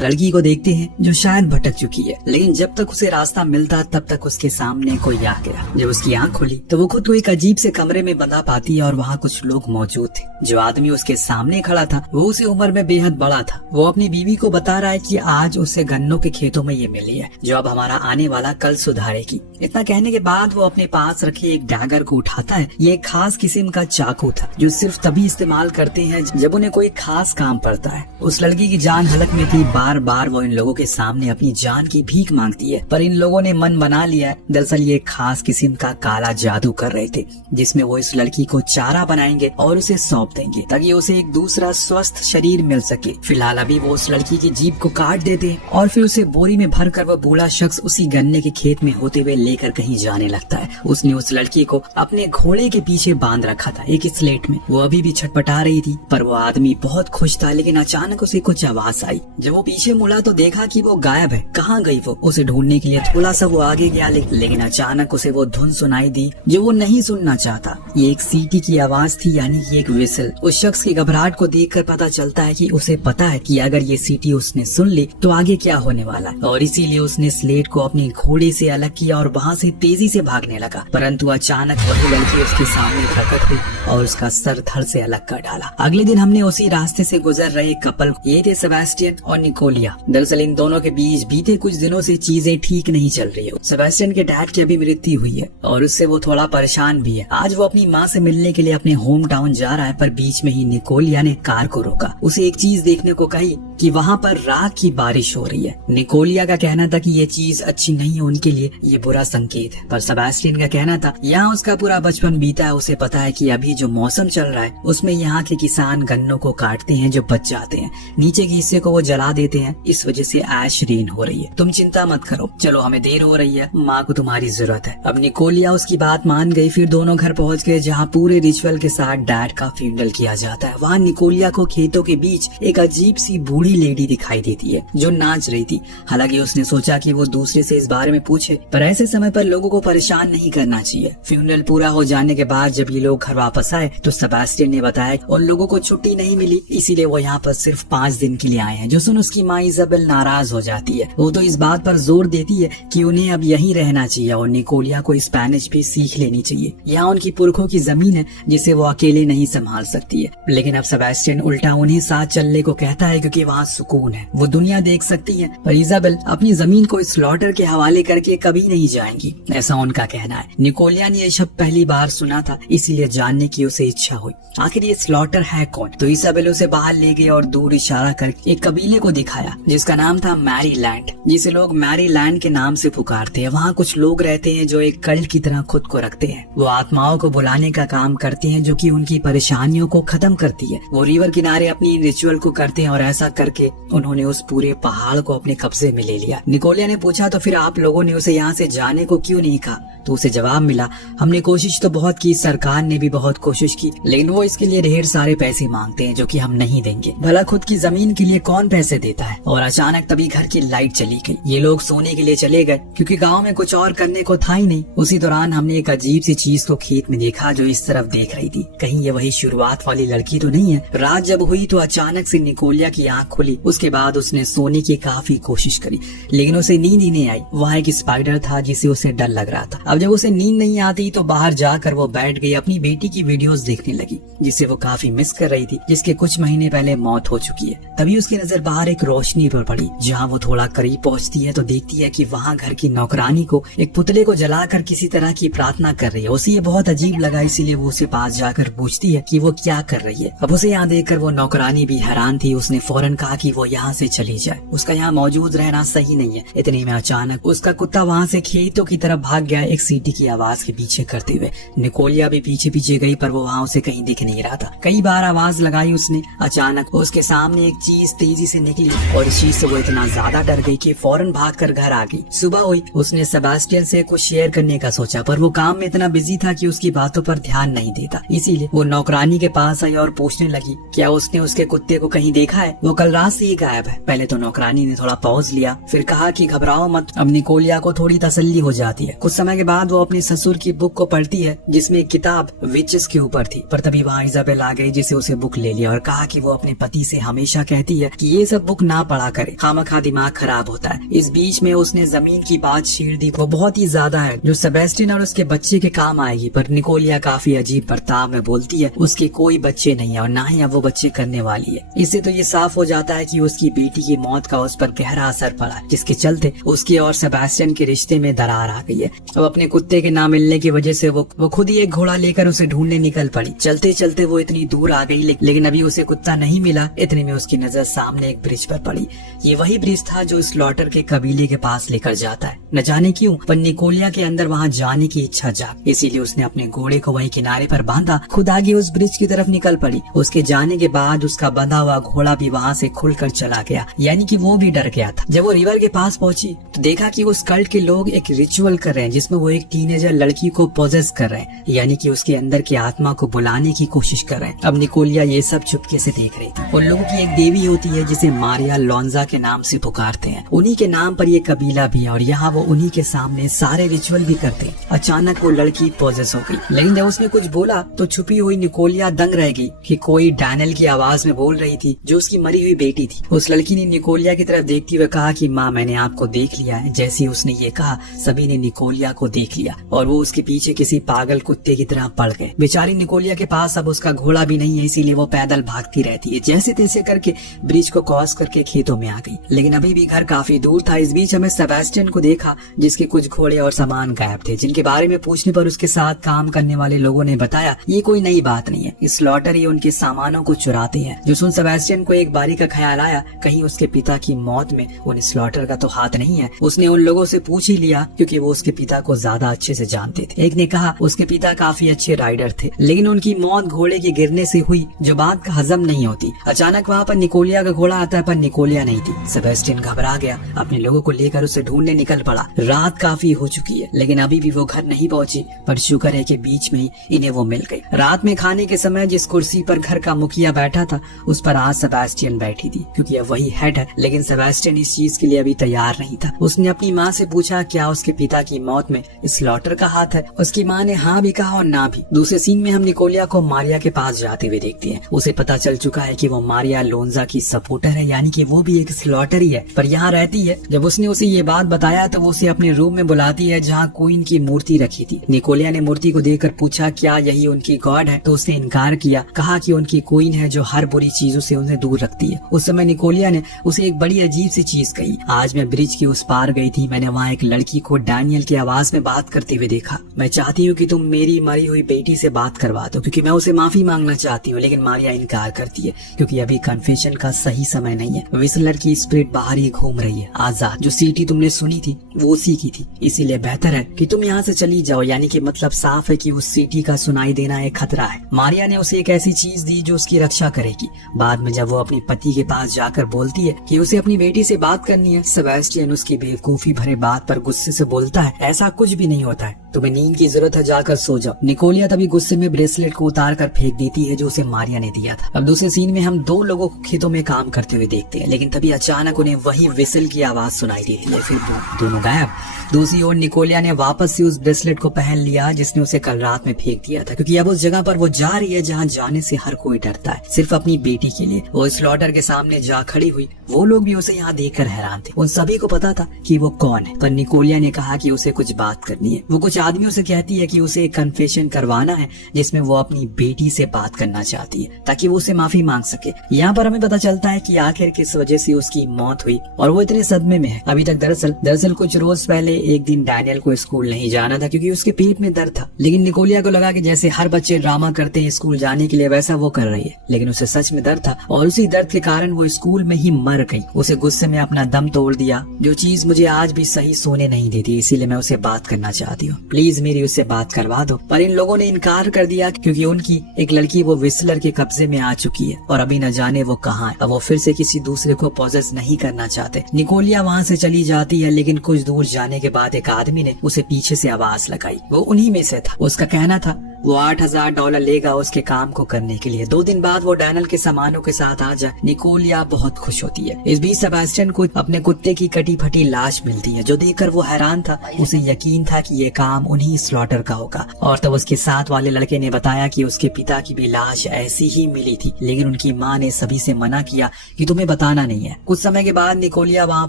लड़की को देखते हैं जो शायद भटक चुकी है, लेकिन जब तक उसे रास्ता मिलता तब तक उसके सामने कोई आ गया। जब उसकी आंख खुली तो वो खुद को एक अजीब से कमरे में बंधा पाती है और वहाँ कुछ लोग मौजूद थे। जो आदमी उसके सामने खड़ा था वो उसे उम्र में बेहद बड़ा था। वो अपनी बीवी को बता रहा है कि आज उसे गन्नों के खेतों में ये मिली है जो अब हमारा आने वाला कल सुधारेगी। इतना कहने के बाद वो अपने पास रखे एक डैगर को उठाता है। ये एक खास किस्म का चाकू था जो सिर्फ तभी इस्तेमाल करते हैं जब उन्हें कोई खास काम पड़ता है। उस लड़की की जान हलक में थी। बार बार वो इन लोगों के सामने अपनी जान की भीख मांगती है, पर इन लोगों ने मन बना लिया है। दरअसल ये खास किस्म का काला जादू कर रहे थे जिसमें वो इस लड़की को चारा बनाएंगे और उसे सौंप देंगे ताकि उसे एक दूसरा स्वस्थ शरीर मिल सके। फिलहाल अभी वो उस लड़की की जीभ को काट देते हैं और फिर उसे बोरी में भरकर वो बूढ़ा शख्स उसी गन्ने के खेत में होते हुए लेकर कहीं जाने लगता है। उसने उस लड़की को अपने घोड़े के पीछे बांध रखा था एक स्लेट में। वो अभी भी छटपटा रही थी, पर वो आदमी बहुत खुश था। लेकिन अचानक उसे कुछ आवाज आई। जब वो पीछे मुड़ा तो देखा कि वो गायब है। कहाँ गई वो? उसे ढूंढने के लिए थोड़ा सा वो आगे गया, लेकिन अचानक उसे वो धुन सुनाई दी जो वो नहीं सुनना चाहता। ये एक सीटी की आवाज थी, यानी कि एक विसल। उस शख्स की घबराहट को देखकर पता चलता है कि उसे पता है कि अगर ये सीटी उसने सुन ली तो आगे क्या होने वाला है, और इसीलिए उसने स्लेट को अपने घोड़े से अलग किया और वहाँ से तेजी से भागने लगा। परंतु अचानक वही लड़की उसके सामने प्रकट हुई और उसका सर धड़ से अलग कर डाला। अगले दिन हमने उसी रास्ते से गुजर रहे कपल, ये थे सेबेस्टियन और निकोलिया। दरअसल इन दोनों के बीच बीते कुछ दिनों से चीजें ठीक नहीं चल रही हो। सेबेस्टियन के डैड की अभी मृत्यु हुई है और उससे वो थोड़ा परेशान भी है। आज वो अपनी माँ से मिलने के लिए अपने होम टाउन जा रहा है, पर बीच में ही निकोलिया ने कार को रोका। उसे एक चीज देखने को कही कि वहाँ पर राख की बारिश हो रही है। निकोलिया का कहना था कि ये चीज अच्छी नहीं है उनके लिए, ये बुरा संकेत है। पर सेबेस्टियन का कहना था यहाँ उसका पूरा बचपन बीता है, उसे पता है कि अभी जो मौसम चल रहा है उसमें यहाँ के किसान गन्नों को काटते हैं जो बच जाते हैं, नीचे के हिस्से को वो जला देते हैं। इस वजह से ऐश रेन हो रही है। तुम चिंता मत करो, चलो हमें देर हो रही है, माँ को तुम्हारी जरूरत है। अब निकोलिया उसकी बात मान गई। फिर दोनों घर पहुँच गए जहाँ पूरे रिचुअल के साथ डैड का फ्यूनरल किया जाता है। वहाँ निकोलिया को खेतों के बीच एक अजीब सी बूढ़ी लेडी दिखाई देती है जो नाच रही थी। हालांकि उसने सोचा कि वो दूसरे से इस बारे में पूछे, पर ऐसे समय पर लोगों को परेशान नहीं करना चाहिए। फ्यूनरल पूरा हो जाने के बाद जब ये लोग घर वापस आए तो सेबेस्टियन ने बताया उन लोगों को छुट्टी नहीं मिली, इसीलिए वो यहाँ पर सिर्फ 5 दिन के लिए आए हैं। जो सुन उसकी माँ इजाबेल नाराज हो जाती है। वो तो इस बात पर जोर देती है कि उन्हें अब यहीं रहना चाहिए और निकोलिया को स्पेनिश भी सीख लेनी चाहिए। यहाँ उनकी पुरखों की जमीन है जिसे वो अकेले नहीं संभाल सकती है। लेकिन अब सेबेस्टियन उल्टा उन्हें साथ चलने को कहता है क्योंकि वहाँ सुकून है, वो दुनिया देख सकती है। पर इजाबेल अपनी जमीन को स्लॉटर के हवाले करके कभी नहीं जाएंगी, ऐसा उनका कहना है। निकोलिया ने यह शब्द पहली बार सुना था, इसीलिए जानने की उसे इच्छा हुई आखिर ये स्लॉटर है कौन। तो इजाबेल उसे बाहर ले गई और दूर इशारा करके एक कबीले को दिखाया जिसका नाम था मैरीलैंड, जिसे लोग मैरीलैंड के नाम से पुकारते हैं। वहाँ कुछ लोग रहते हैं जो एक कल्ट की तरह खुद को रखते हैं। वो आत्माओं को बुलाने का काम करते हैं जो कि उनकी परेशानियों को खत्म करती है। वो रिवर किनारे अपनी रिचुअल को करते हैं और ऐसा करके उन्होंने उस पूरे पहाड़ को अपने कब्जे में ले लिया। निकोलिया ने पूछा तो फिर आप लोगों ने उसे यहाँ से जाने को क्यों नहीं कहा? तो उसे जवाब मिला, हमने कोशिश तो बहुत की, सरकार ने भी बहुत कोशिश की, लेकिन वो इसके लिए ढेर सारे पैसे मांगते हैं जो कि हम नहीं देंगे। भला खुद की जमीन के लिए कौन पैसे देता है। और अचानक तभी घर की लाइट चली गई। ये लोग सोने के लिए चले गए क्योंकि गांव में कुछ और करने को था ही नहीं। उसी दौरान हमने एक अजीब सी चीज को खेत में देखा जो इस तरफ देख रही थी। कहीं ये वही शुरुआत वाली लड़की तो नहीं है। रात जब हुई तो अचानक से निकोलिया की आंख खुली। उसके बाद उसने सोने की काफी कोशिश करी लेकिन उसे नींद ही नहीं आई। वहाँ एक स्पाइडर था जिसे उसे डर लग रहा था। अब जब उसे नींद नहीं आती तो बाहर जाकर वो बैठ गई, अपनी बेटी की वीडियोस देखने लगी जिसे वो काफी मिस कर रही थी, जिसके कुछ महीने पहले मौत हो चुकी है। तभी उसकी नजर बाहर एक रोशनी पर पड़ी। जहाँ वो थोड़ा करीब पहुँचती है तो देखती है कि वहाँ घर की नौकरानी को एक पुतले को जलाकर किसी तरह की प्रार्थना कर रही है। उसे ये बहुत अजीब लगा, इसीलिए वो उसे पास जाकर पूछती है कि वो क्या कर रही है। अब उसे यहाँ देखकर वो नौकरानी भी हैरान थी। उसने फौरन कहा कि वो यहाँ से चली जाए, उसका यहाँ मौजूद रहना सही नहीं है। इतने में अचानक उसका कुत्ता वहाँ से खेतों की तरफ भाग गया एक सीटी की आवाज के पीछे करते हुए। निकोलिया भी पीछे पीछे गई पर वो वहाँ उसे कहीं दिख नहीं रहा था। कई बार आवाज लगाई उसने। अचानक उसके सामने एक चीज तेजी से निकली और इस चीज से वो इतना ज्यादा डर गई कि फौरन भागकर घर आ गई। सुबह हुई, उसने सेबेस्टियन से कुछ शेयर करने का सोचा पर वो काम में इतना बिजी था कि उसकी बातों पर ध्यान नहीं देता। इसीलिए वो नौकरानी के पास आई और पूछने लगी क्या उसने उसके कुत्ते को कहीं देखा है, वो कल रात से ही गायब है। पहले तो नौकरानी ने थोड़ा पॉज लिया, फिर कहा कि घबराओ मत। अब निकोलिया को थोड़ी तसल्ली हो जाती है। कुछ समय के बाद वो अपने ससुर की बुक को पढ़ती है जिसमें एक किताब विचेस के ऊपर थी। पर तभी वहाँ इजाबेल आ गई जिसे उसे बुक ले लिया और कहा कि वो अपने पति से हमेशा कहती है कि ये सब बुक ना पड़ा करे, खामखा दिमाग खराब होता है। इस बीच में उसने जमीन की बात छेड़ दी, वो बहुत ही ज्यादा है जो सेबेस्टियन और उसके बच्चे के काम आएगी। पर निकोलिया काफी अजीब बर्ताव में बोलती है उसके कोई बच्चे नहीं है और ना ही अब वो बच्चे करने वाली है। इससे तो ये साफ हो जाता है कि उसकी बेटी की मौत का उस पर गहरा असर पड़ा है, जिसके चलते उसके और सेबेस्टियन के रिश्ते में दरार आ गई है। अब अपने कुत्ते के ना मिलने की वजह से वो खुद ही एक घोड़ा लेकर उसे ढूंढने निकल पड़ी। चलते चलते वो इतनी दूर आ गई लेकिन अभी उसे कुत्ता नहीं मिला। इतने में उसकी नजर सामने एक ब्रिज पर पड़ी। ये वही ब्रिज था जो स्लॉटर के कबीले के पास लेकर जाता है। न जाने क्यों पर निकोलिया के अंदर वहाँ जाने की इच्छा जाग, इसीलिए उसने अपने घोड़े को वही किनारे पर बांधा, खुद आगे उस ब्रिज की तरफ निकल पड़ी। उसके जाने के बाद उसका बंधा हुआ घोड़ा भी वहाँ से खुलकर चला गया, यानी कि वो भी डर गया था। जब वो रिवर के पास पहुंची तो देखा कि उस कल्ट के लोग एक रिचुअल कर रहे हैं जिसमें वो एक टीनेजर लड़की को पोजेस कर रहे हैं, यानी कि उसके अंदर की आत्मा को बुलाने की कोशिश कर रहे हैं। अब निकोलिया ये सब चुपके से देख रही थी। उन लोगों की एक देवी होती है जिसे मारिया लोंजा के नाम से पुकारते हैं। उन्हीं के नाम पर ये कबीला भी है और यहाँ वो उन्हीं के सामने सारे रिचुअल भी करते हैं। अचानक वो लड़की पोजेस हो गई, लेकिन जब उसने कुछ बोला तो छुपी हुई निकोलिया दंग रह गई कि कोई डैनियल की आवाज में बोल रही थी जो उसकी मरी हुई बेटी थी। उस लड़की ने निकोलिया की तरफ देखते हुए कहा कि माँ मैंने आपको देख लिया है। जैसे ही उसने ये कहा सभी ने निकोलिया को देख लिया और वो उसके पीछे किसी पागल कुत्ते की तरह पड़ गए। बेचारी निकोलिया के पास अब उसका घोड़ा भी नहीं है, इसीलिए वो पैदल भागती रहती है। जैसे तैसे करके ब्रिज को क्रॉस करके खेतों में आ गई, लेकिन अभी भी घर काफी दूर था। इस बीच हमें सेबेस्टियन को देखा जिसके कुछ घोड़े और सामान गायब थे, जिनके बारे में पूछने पर उसके साथ काम करने वाले लोगों ने बताया ये कोई नई बात नहीं है, स्लॉटर ही उनके सामानों को चुराते हैं। जो सुन सेबेस्टियन को एक बारी का ख्याल आया कहीं उसके पिता की मौत में उन स्लॉटर का तो हाथ नहीं है। उसने उन लोगों से पूछ ही लिया क्योंकि वो उसके पिता को ज्यादा अच्छे से जानते थे। एक ने कहा उसके पिता काफी अच्छे राइडर थे लेकिन उनकी मौत घोड़े के गिरने से हुई, जो बात का हजम नहीं होती। अचानक वहाँ पर निकोलिया का घोड़ा आता है पर निकोलिया नहीं थी। सेबेस्टियन घबरा गया, अपने लोगों को लेकर उसे ढूंढने निकल पड़ा। रात काफी हो चुकी है लेकिन अभी भी वो घर नहीं पहुंची, पर शुक्र है कि बीच में ही इन्हें वो मिल गई। रात में खाने के समय जिस कुर्सी पर घर का मुखिया बैठा था उस पर आज सेबेस्टियन बैठी थी क्योंकि अब वही हेड है। लेकिन सेबेस्टियन इस चीज के लिए अभी तैयार नहीं था। उसने अपनी माँ से पूछा क्या उसके पिता की मौत में स्लॉटर का हाथ है। उसकी माँ ने हाँ भी कहा और ना भी। दूसरे सीन में हम निकोलिया को मारिया के पास जाते हुए देखते हैं। उसे पता चल चुका है कि वो मारिया लोंजा की सपोर्टर है, यानी कि वो भी एक स्लॉटर ही है, पर यहाँ रहती है। जब उसने उसे ये बात बताया तो वो उसे अपने रूम में बुलाती है जहाँ क्वीन की मूर्ति रखी थी। निकोलिया ने मूर्ति को देखकर पूछा क्या यही उनकी गॉड है, तो उसने इनकार किया, कहा कि उनकी क्वीन है जो हर बुरी चीजों से उन्हें दूर रखती है। उस समय निकोलिया ने उसे एक बड़ी अजीब सी चीज कही। आज मैं ब्रिज की उस पार गई थी, मैंने वहाँ एक लड़की को डैनियल की आवाज में बात करते हुए देखा। मैं चाहती हूँ कि तुम मेरी मरी हुई बेटी से बात करवा दो क्योंकि मैं उसे माफी मांगना चाहती हूँ। लेकिन मारिया इनकार करती है क्योंकि अभी कन्फेशन का सही समय नहीं है। विस्लर की स्पिरिट बाहर ही घूम रही है आजाद। जो सीटी तुमने सुनी थी वो उसी की थी, इसीलिए बेहतर है कि तुम यहाँ से चली जाओ। यानी कि मतलब साफ है कि उस सीटी का सुनाई देना एक खतरा है। मारिया ने उसे एक ऐसी चीज दी जो उसकी रक्षा करेगी। बाद में जब वो अपने पति के पास जाकर बोलती है कि उसे अपनी बेटी से बात करनी है, सेबेस्टियन उसकी बेवकूफी भरे बात पर गुस्से से बोलता है ऐसा कुछ भी नहीं होता है, तुम्हें नींद की जरूरत है, जाकर सो जाओ। निकोलिया तभी गुस्से में ब्रेसलेट को उतार कर फेंक देती है जो उसे मारिया ने दिया था। अब दूसरे सीन में हम दो लोगों को खेतों में काम करते हुए देखते हैं, लेकिन तभी अचानक उन्हें वही विसल की आवाज सुनाई देती है, फिर दोनों गायब। दूसरी ओर निकोलिया ने वापस से उस ब्रेसलेट को पहन लिया जिसने उसे कल रात में फेंक दिया था, क्योंकि अब उस जगह पर वो जा रही है जहाँ जाने से हर कोई डरता है, सिर्फ अपनी बेटी के लिए। वो स्लॉटर के सामने जा खड़ी हुई। वो लोग भी उसे यहाँ देखकर हैरान थे। उन सभी को पता था कि वो कौन है, पर निकोलिया ने कहा कि उसे कुछ बात करनी है। वो कुछ आदमियों से कहती है कि उसे एक कन्फेशन करवाना है जिसमें वो अपनी बेटी से बात करना चाहती है ताकि वो उसे माफी मांग सके। यहाँ पर हमें पता चलता है कि आखिर किस वजह से उसकी मौत हुई और वो इतने सदमे में है अभी तक। दरअसल कुछ रोज पहले एक दिन डैनियल को स्कूल नहीं जाना था क्योंकि उसके पेट में दर्द था, लेकिन निकोलिया को लगा कि जैसे हर बच्चे ड्रामा करते हैं स्कूल जाने के लिए वैसा वो कर रही है, लेकिन उसे सच में दर्द था और उसी दर्द के कारण वो स्कूल में ही मर गई। उसे गुस्से में अपना दम तोड़ दिया, जो चीज मुझे आज भी सही सोने नहीं देती, इसीलिए मैं उसे बात करना चाहती हूँ, प्लीज मेरी उससे बात करवा दो। पर इन लोगों ने इनकार कर दिया क्योंकि उनकी एक लड़की वो विस्लर के कब्जे में आ चुकी है और अभी न जाने वो कहाँ है। अब वो फिर से किसी दूसरे को पॉजेस नहीं करना चाहते। निकोलिया वहाँ से चली जाती है, लेकिन कुछ दूर जाने के बाद एक आदमी ने उसे पीछे से आवाज लगाई। वो उन्हीं में से था। उसका कहना था वो $8,000 लेगा उसके काम को करने के लिए। 2 दिन बाद वो डैनियल के सामानों के साथ आ जाए। निकोलिया बहुत खुश होती है। इस बीच सेबेस्टियन को अपने कुत्ते की कटी फटी लाश मिलती है, जो देखकर वो हैरान था। उसे यकीन था कि ये काम उन्हीं स्लॉटर का होगा। और तब उसके साथ वाले लड़के ने बताया कि उसके पिता की भी लाश ऐसी ही मिली थी, लेकिन उनकी माँ ने सभी से मना किया कि तुम्हें बताना नहीं है। कुछ समय के बाद निकोलिया वहाँ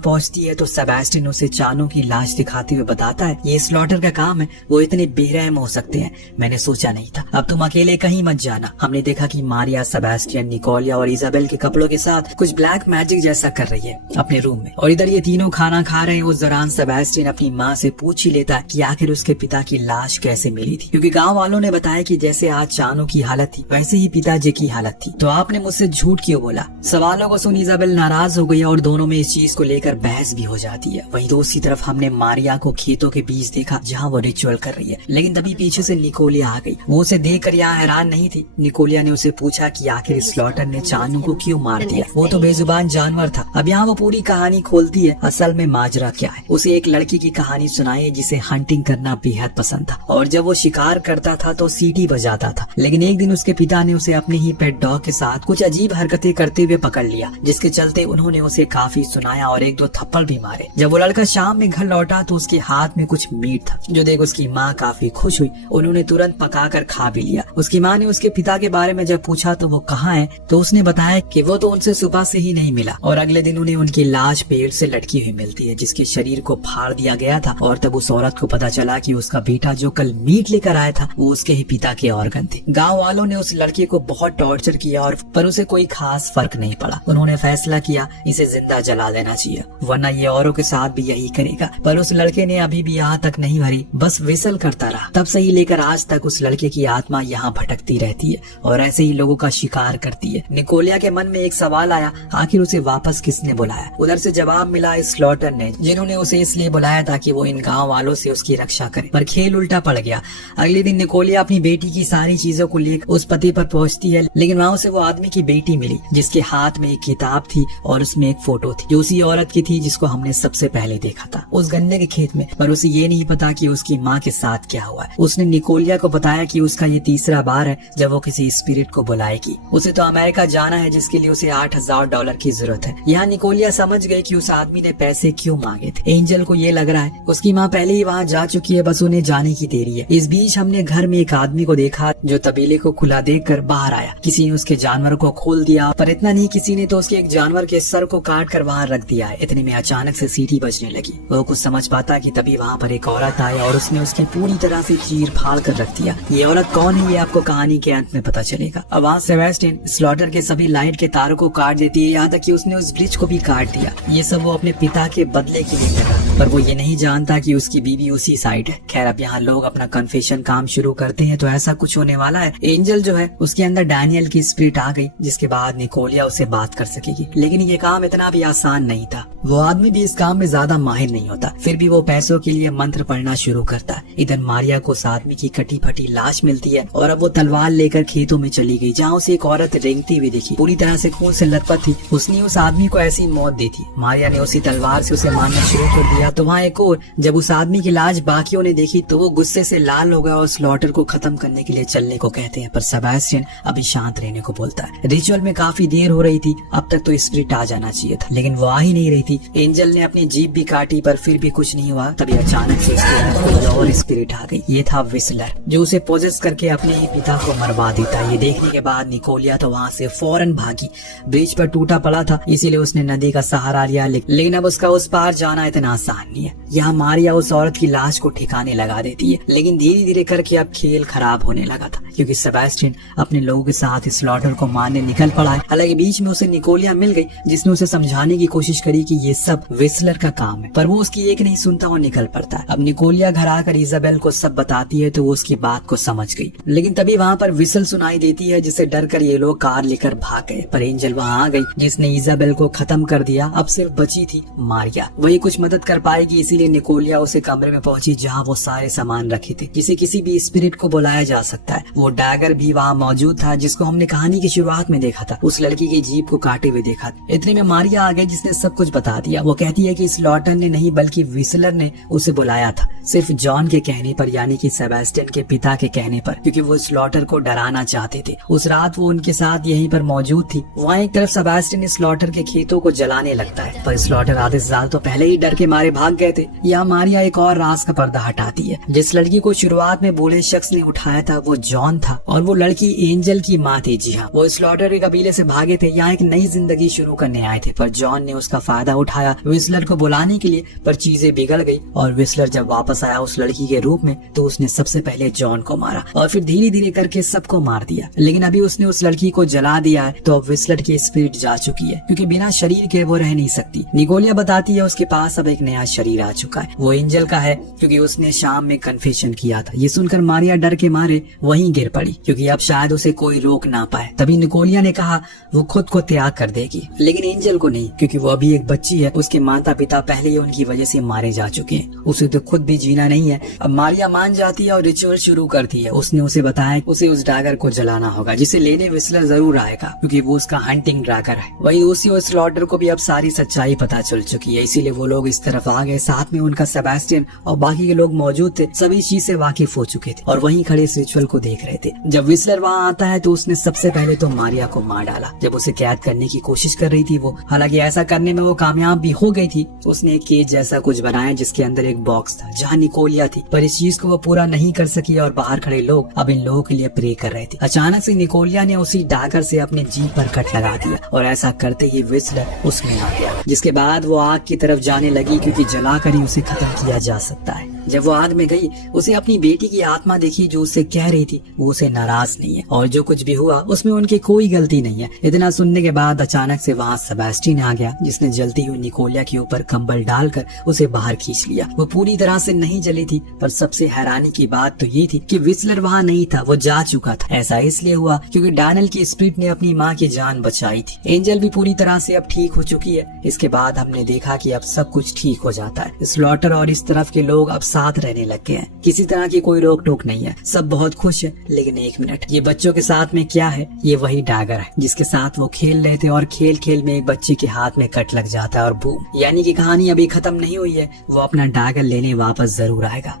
पहुँचती है तो सेबेस्टियन उसे चानू की लाश दिखाते हुए बताता है, ये स्लॉटर का काम है, वो इतने बेरहम हो सकते हैं, मैंने सोचा नहीं था। अब तुम अकेले कहीं मत जाना। हमने देखा कि मारिया, सेबेस्टियन, निकोलिया और इजाबेल के कपड़ों के साथ कुछ ब्लैक मैजिक जैसा कर रही है अपने रूम में। और इधर ये तीनों खाना खा रहे हैं। उस दौरान सेबेस्टियन अपनी माँ से पूछ ही लेता है कि आखिर उसके पिता की लाश कैसे मिली थी, क्योंकि गाँव वालों ने बताया कि जैसे आज चानू की हालत थी वैसे ही पिताजी की हालत थी। तो आपने मुझसे झूठ क्यों बोला? सवालों को सुन इजाबेल नाराज हो गई और दोनों में इस चीज को लेकर बहस भी हो जाती है। वहीं दूसरी तरफ हमने मारिया को खेतों के बीच देखा जहाँ वो रिचुअल कर रही है, लेकिन तभी पीछे से निकोलिया आ गई। वो उसे देखकर यहाँ हैरान नहीं थी। निकोलिया ने उसे पूछा कि आखिर स्लॉटर ने चानू को क्यों मार दिया, वो तो बेजुबान जानवर था। अब यहाँ वो पूरी कहानी खोलती है, असल में माजरा क्या है। उसे एक लड़की की कहानी सुनाई जिसे हंटिंग करना बेहद पसंद था, और जब वो शिकार करता था तो सीटी बजाता था। लेकिन एक दिन उसके पिता ने उसे अपने ही पेट डॉग के साथ कुछ अजीब हरकतें करते हुए पकड़ लिया, जिसके चलते उन्होंने उसे काफी सुनाया और 1-2 थप्पड़ भी मारे। जब वो लड़का शाम में घर लौटा तो उसके हाथ में कुछ मीट था, जो देख उसकी माँ काफी खुश हुई। उन्होंने तुरंत पकाकर खा भी लिया। उसकी माँ ने उसके पिता के बारे में जब पूछा तो वो कहाँ है, तो उसने बताया कि वो तो उनसे सुबह से ही नहीं मिला, और अगले दिन उन्हें उनकी लाश पेड़ से लटकी हुई मिलती है, जिसके शरीर को फाड़ दिया गया था। और तब उस औरत को पता चला कि उसका बेटा जो कल मीट लेकर आया था वो उसके ही पिता के ऑर्गन थे। गाँव वालों ने उस लड़के को बहुत टॉर्चर किया और पर उसे कोई खास फर्क नहीं पड़ा। उन्होंने फैसला किया इसे जिंदा जला देना चाहिए, वरना ये औरों के साथ भी यही करेगा। पर उस लड़के ने अभी भी यहाँ तक नहीं भरी, बस विसल करता रहा। तब से ही लेकर आज तक उस लड़के की आत्मा यहाँ भटकती रहती है और ऐसे ही लोगों का शिकार करती है। निकोलिया के मन में एक सवाल आया, आखिर उसे वापस किसने बुलाया? उधर से जवाब मिला स्लॉटर ने, जिन्होंने उसे इसलिए बुलाया था कि वो इन गाँव वालों से उसकी रक्षा करे। पर खेल उल्टा पड़ गया। अगले दिन निकोलिया अपनी बेटी की सारी चीजों को लेकर उस पति पर पहुँचती है, लेकिन वहाँ उसे वो आदमी की बेटी मिली जिसके हाथ में एक किताब थी और उसमें एक फोटो थी जो उसी औरत की थी जिसको हमने सबसे पहले देखा था उस गन्ने के खेत में। पर उसे ये नहीं पता कि उसकी माँ के साथ क्या हुआ है। उसने निकोलिया को बताया कि उसका ये तीसरा बार है जब वो किसी स्पिरिट को बुलाएगी। उसे तो अमेरिका जाना है, जिसके लिए उसे $8,000 की जरूरत है। यहाँ निकोलिया समझ गई कि उस आदमी ने पैसे क्यों मांगे थे। एंजल को ये लग रहा है उसकी माँ पहले ही वहाँ जा चुकी है, बस उन्हें जाने की देरी है। इस बीच हमने घर में एक आदमी को देखा जो तबेले को खुला देखकर बाहर आया। किसी ने उसके जानवर को खोल दिया, पर इतना नहीं, किसी ने तो उसके एक जानवर के सर को काट कर वहाँ रख दिया है। इतने में अचानक से सीटी बजने लगी। वो कुछ समझ पाता कि तभी वहाँ पर एक औरत आई और उसने उसकी पूरी तरह से चीर फाड़ कर रख दिया। ये औरत कौन है ये आपको कहानी के अंत में पता चलेगा। अब वहाँ सेबेस्टियन स्लॉटर के सभी लाइट के तारों को काट देती है, यहाँ तक कि उसने उस ब्रिज को भी काट दिया। ये सब वो अपने पिता के बदले के लिए कर रहा, पर वो ये नहीं जानता कि उसकी बीवी उसी साइड है। खैर, अब यहाँ लोग अपना कन्फेशन काम शुरू करते हैं तो ऐसा कुछ होने वाला है। एंजल जो है उसके अंदर डैनियल की स्पिरिट आ गई, जिसके बाद निकोलिया उसे बात कर सकेगी। लेकिन ये काम इतना भी आसान नहीं था। वो आदमी भी इस काम में ज्यादा माहिर नहीं होता, फिर भी वो पैसों के लिए मंत्र पढ़ना शुरू करता है। इधर मारिया को उस आदमी की कटी फटी लाश मिलती है और अब वो तलवार लेकर खेतों में चली गई, जहाँ उसे एक औरत रेंगती हुई दिखी, पूरी तरह से खून से लथपथ थी। उसने उस आदमी को ऐसी मौत दी थी। मारिया ने उसी तलवार से उसे मारना शुरू कर दिया। तो वहाँ एक और, जब उस आदमी की लाश बाकियों ने देखी तो वो गुस्से से लाल हो गया और स्लॉटर को खत्म करने के लिए चलने को कहते हैं, पर सेबेस्टियन अभी शांत रहने को बोलता है। रिचुअल में काफी देर हो रही थी, अब तक तो स्पिरिट आ जाना चाहिए था, लेकिन वो आ ही नहीं रही थी। एंजल ने अपनी जीभ भी काटी पर फिर भी कुछ नहीं हुआ। तभी अचानक से उसके अंदर और स्पिरिट आ गई। ये था विस्लर, जो उसे पोजेस करके अपने ही पिता को मरवा देता है। ये देखने के बाद निकोलिया तो वहाँ से फौरन भागी। ब्रिज पर टूटा पड़ा था, इसीलिए उसने नदी का सहारा लिया, लेकिन अब उसका उस पार जाना इतना आसान नहीं है। यहाँ मारिया उस औरत की लाश को ठिकाने लगा देती है, लेकिन धीरे धीरे करके अब खेल खराब होने लगा था, क्योंकि सेबेस्टियन अपने लोगों के साथ स्लॉटर को मारने निकल पड़ा है। हालांकि बीच में उसे निकोलिया मिल गई, जिसने उसे समझाने की कोशिश करी कि ये सब विस्लर का काम है, पर वो उसकी एक नहीं सुनता और निकल पड़ता है। अब निकोलिया घर आकर इजाबेल को सब बताती है तो वो उसकी बात को समझ गई, लेकिन तभी वहाँ पर विसल सुनाई देती है, जिसे डर कर ये लोग कार लेकर भाग गए। पर एंजल वहाँ आ गई, जिसने इजाबेल को खत्म कर दिया। अब सिर्फ बची थी मारिया, वही कुछ मदद कर पाएगी, इसीलिए इसीलिए निकोलिया उसे कमरे में पहुंची जहाँ वो सारे सामान रखे थे जिसे किसी भी स्पिरिट को बुलाया जा सकता है। वो डैगर भी वहाँ मौजूद था जिसको हमने कहानी की शुरुआत में देखा था, उस लड़की की जीप को काटे हुए देखा था। इतने में मारिया आ गई जिसने सब कुछ बता दिया। वो कहती है कि स्लॉटर ने नहीं बल्कि व्हिसलर ने उसे बुलाया था, सिर्फ जॉन के कहने पर, यानी कि सेबेस्टियन के पिता के कहने पर, क्योंकि वो स्लॉटर को डराना चाहते थे। उस रात वो उनके साथ यहीं पर मौजूद थी। वहाँ एक तरफ सेबेस्टियन स्लॉटर के खेतों को जलाने लगता है, पर स्लॉटर आधे से ज्यादा तो पहले ही डर के मारे भाग गए थे। यहाँ मारिया एक और राज का पर्दा हटाती है। जिस लड़की को शुरुआत में बूढ़े शख्स ने उठाया था वो जॉन था और वो लड़की एंजल की माँ थी। जी हाँ, वो स्लॉटर के कबीले से भागे थे, यहाँ एक नई जिंदगी शुरू करने आए थे, पर जॉन ने उसका फायदा उठाया व्हिसलर को बुलाने के लिए। पर चीजें बिगड़ गई और व्हिसलर जब वापस आया उस लड़की के रूप में तो उसने सबसे पहले जॉन को मारा और फिर धीरे धीरे करके सबको मार दिया। लेकिन अभी उसने उस लड़की को जला दिया है तो अब व्हिसलर की स्पिरिट जा चुकी है, क्योंकि बिना शरीर के वो रह नहीं सकती। निकोलिया बताती है उसके पास अब एक नया शरीर आ चुका है, वो एंजल का है, क्योंकि उसने शाम में कन्फेशन किया था। ये सुनकर मारिया डर के मारे वहीं गिर पड़ी, क्योंकि अब शायद उसे कोई रोक ना पाए। तभी निकोलिया ने कहा वो खुद को त्याग कर देगी, लेकिन एंजल को नहीं, क्योंकि वो अभी एक बच्ची है। उसके माता पिता पहले ही उनकी वजह से मारे जा चुके हैं, उसे तो खुद भी जीना नहीं है। अब मारिया मान जाती है और रिचुअल शुरू करती है। उसने उसे बताया उसे उस ड्रैगर को जलाना होगा, जिसे लेने व्हिसलर जरूर आएगा, क्योंकि वो उसका हंटिंग ड्रैगर है। वहीं उसी और स्लॉटर को भी अब सारी सच्चाई पता चल चुकी है, इसीलिए वो लोग इस तरफ आ गए। साथ में उनका सेबेस्टियन और बाकी के लोग मौजूद थे, सभी चीज से वाकिफ हो चुके थे और वहीं खड़े इस रिचुअल को देख रहे थे। जब व्हिसलर वहाँ आता है तो उसने सबसे पहले तो मारिया को मार डाला जब उसे कैद करने की कोशिश कर रही थी वो। हालांकि ऐसा करने में वो कामयाब भी हो गई थी। उसने एक केज जैसा कुछ बनाया जिसके अंदर एक बॉक्स था जहाँ निकोलिया थी, पर इस चीज को वो पूरा नहीं कर सकी और बाहर खड़े लोग अब इन लोगों के लिए प्रे कर रहे थे। अचानक से निकोलिया ने उसी डैगर से अपने जीप पर कट लगा दिया और ऐसा करते ही व्हिसलर उसमें आ गया, जिसके बाद वो आग की तरफ जाने लगी, क्योंकि जलाकर ही उसे खत्म किया जा सकता है। जब वो आग में गई उसे अपनी बेटी की आत्मा देखी जो उससे कह रही थी वो उसे नाराज नहीं है और जो कुछ भी हुआ उसमें उनकी कोई गलती नहीं है। इतना सुनने के बाद अचानक से वहाँ सेबेस्टियन आ गया, जिसने जलती हुई निकोलिया के ऊपर कंबल डालकर उसे बाहर खींच लिया। वो पूरी तरह से नहीं जली थी, पर सबसे हैरानी की बात तो ये थी कि व्हिसलर वहाँ नहीं था, वो जा चुका था। ऐसा इसलिए हुआ क्योंकि डैनियल की स्पिरिट ने अपनी माँ की जान बचाई थी। एंजल भी पूरी तरह से अब ठीक हो चुकी है। इसके बाद हमने देखा कि अब सब कुछ ठीक हो जाता है। स्लॉटर और इस तरफ के लोग अब साथ रहने लग गए हैं, किसी तरह की कोई रोक टोक नहीं है, सब बहुत खुश है। लेकिन एक मिनट, ये बच्चों के साथ में क्या है? ये वही डैगर है जिसके साथ वो खेल रहे थे और खेल खेल में एक बच्चे के हाथ में कट लग जाता है और बूम, यानी कि कहानी अभी खत्म नहीं हुई है, वो अपना डैगर लेने वापस जरूर आएगा।